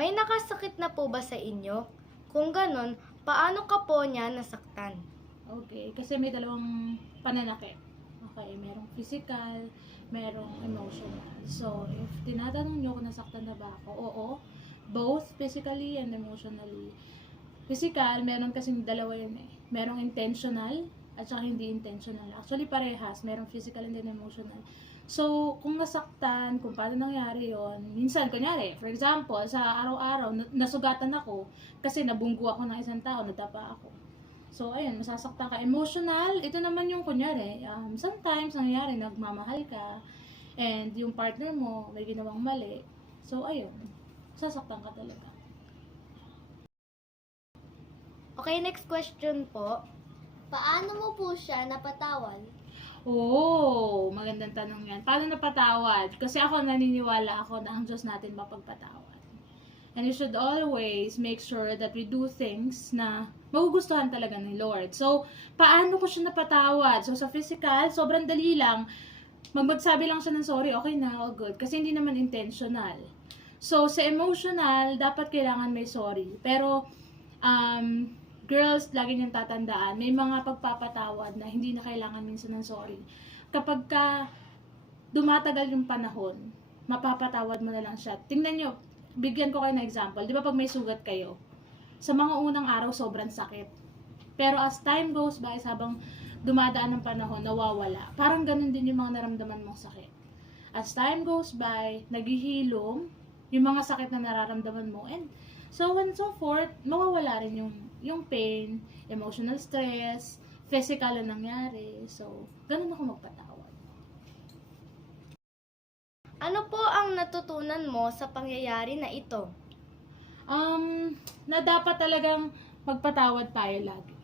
May nakasakit na po ba sa inyo? Kung ganon, paano ka po niya nasaktan? Okay, kasi may dalawang pananakit. Okay, merong physical, merong emotional. So, if tinatanong nyo kung nasaktan na ba ako, oo, both physically and emotionally. Physical, meron kasing dalawa yun eh. Merong intentional at saka hindi intentional. Actually, parehas. Merong physical and then emotional. So, kung nasaktan, kung paano nangyari yon, minsan, kunyari, for example, sa araw-araw, nasugatan ako kasi nabunggo ako ng isang tao, nadapa ako. So, ayun, masasaktan ka. Emotional, ito naman yung kunyari, sometimes nangyayari, nagmamahal ka, and yung partner mo, may ginawang mali. So, ayun, masasaktan ka talaga. Okay, next question po. Paano mo po siya napatawad? Oo, magandang tanong yan. Paano napatawad? Kasi ako naniniwala ako na ang Diyos natin mapagpatawad. And we should always make sure that we do things na magugustuhan talaga ng Lord. So, paano ko siya napatawad? So, sa physical, sobrang dali lang. Magsabi lang siya ng sorry, okay na, all good. Kasi hindi naman intentional. So, sa emotional, dapat kailangan may sorry. Pero, girls, lagi niyang tatandaan, may mga pagpapatawad na hindi na kailangan minsan ng sorry. Kapag ka dumatagal yung panahon, mapapatawad mo na lang siya. Tingnan nyo, bigyan ko kayo ng example. Di ba pag may sugat kayo, sa mga unang araw sobrang sakit. Pero as time goes by, habang dumadaan ng panahon, nawawala. Parang ganun din yung mga naramdaman mong sakit. As time goes by, naghihilom yung mga sakit na nararamdaman mo, and so on and so forth, mawawala rin yung pain, emotional stress, physical na nangyari. So, ganun ako magpatawad. Ano po ang natutunan mo sa pangyayari na ito? Na dapat talagang magpatawad tayo lagi.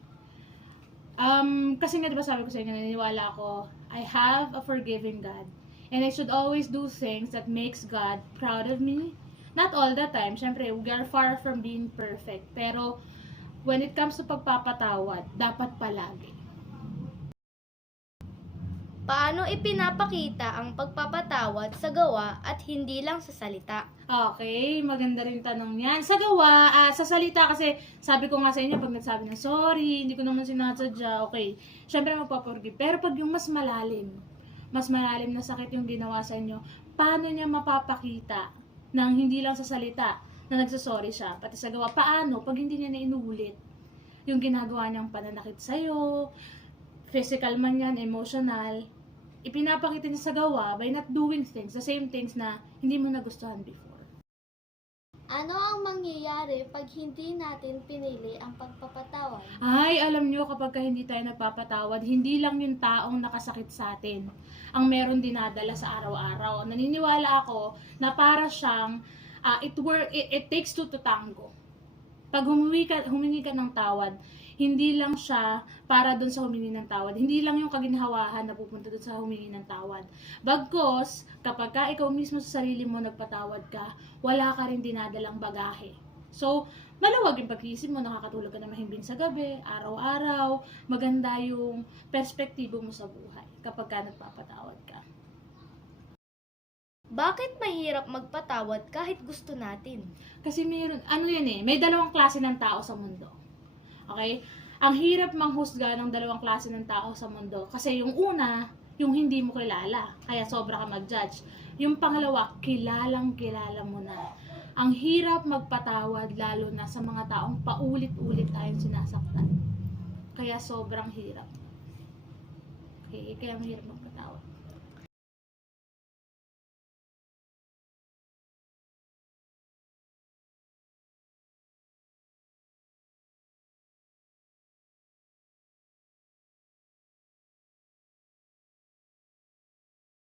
Kasi nga diba sabi ko sa inyo, naniniwala ako, I have a forgiving God. And I should always do things that makes God proud of me. Not all the time. Syempre, we are far from being perfect. Pero, when it comes to pagpapatawad, dapat palagi. Paano ipinapakita ang pagpapatawad sa gawa at hindi lang sa salita? Okay, maganda rin tanong yan. Sa gawa, sa salita kasi, sabi ko nga sa inyo, pag nagsabi na sorry, hindi ko naman sinasadya, okay, syempre magpaporgive. Pero pag yung mas malalim na sakit yung ginawa sa inyo, paano niya mapapakita ng hindi lang sa salita na nagsasorry siya, pati sa gawa? Paano? Pag hindi niya na inuulit yung ginagawa niyang pananakit sa'yo, physical man yan, emotional, ipinapakita niya sa gawa by not doing things, the same things na hindi mo nagustuhan before. Ano ang mangyayari pag hindi natin pinili ang pagpapatawad? Ay, alam nyo, kapag hindi tayo nagpapatawad, hindi lang yung taong nakasakit sa atin ang meron dinadala sa araw-araw. Naniniwala ako na para siyang, it takes two to tango. Pag humingi ka ng tawad, hindi lang siya para dun sa humingi ng tawad. Hindi lang yung kaginhawahan na pupunta dun sa humingi ng tawad. Bagkos, kapag ka ikaw mismo sa sarili mo nagpatawad ka, wala ka rin dinadalang bagahe. So, maluwag yung pag-iisip mo, nakakatulog ka na mahimbing sa gabi, araw-araw, maganda yung perspektibo mo sa buhay kapag ka nagpapatawad ka. Bakit mahirap magpatawad kahit gusto natin? Kasi may dalawang klase ng tao sa mundo. Okay? Ang hirap manghusga ng dalawang klase ng tao sa mundo. Kasi yung una, yung hindi mo kilala. Kaya sobra ka mag-judge. Yung pangalawa, kilala mo na. Ang hirap magpatawad lalo na sa mga taong paulit-ulit tayong sinasaktan. Kaya sobrang hirap. Okay? Kaya mahirap magpatawad.